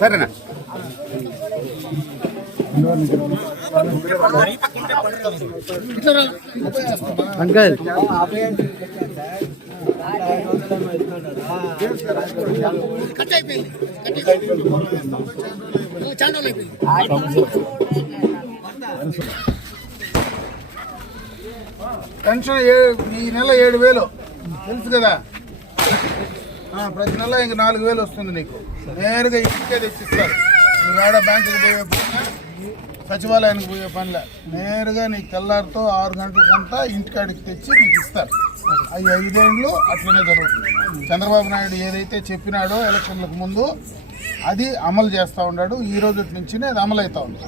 సరేనా uncle pension ఈ నెల 7,000 తెలుసు కదా. ప్రతి నెల ఇంక 4,000 వస్తుంది నీకు. నేరుగా ఇంటికే తెచ్చిస్తారు. నువ్వు ఏడ బ్యాంకుకి పోయే పనిలా, సచివాలయానికి పోయే పనిలా, నేరుగా నీకు తెల్లారితో 6 గంటలకంతా ఇంటికాడికి తెచ్చి నీకు ఇస్తారు. అవి 5 ఏళ్ళు అట్లనే జరుగుతుంది. చంద్రబాబు నాయుడు ఏదైతే చెప్పినాడో ఎలక్షన్లకు ముందు అది అమలు చేస్తూ ఉన్నాడు. ఈ రోజు నుంచి అది అమలు అవుతూ ఉంది.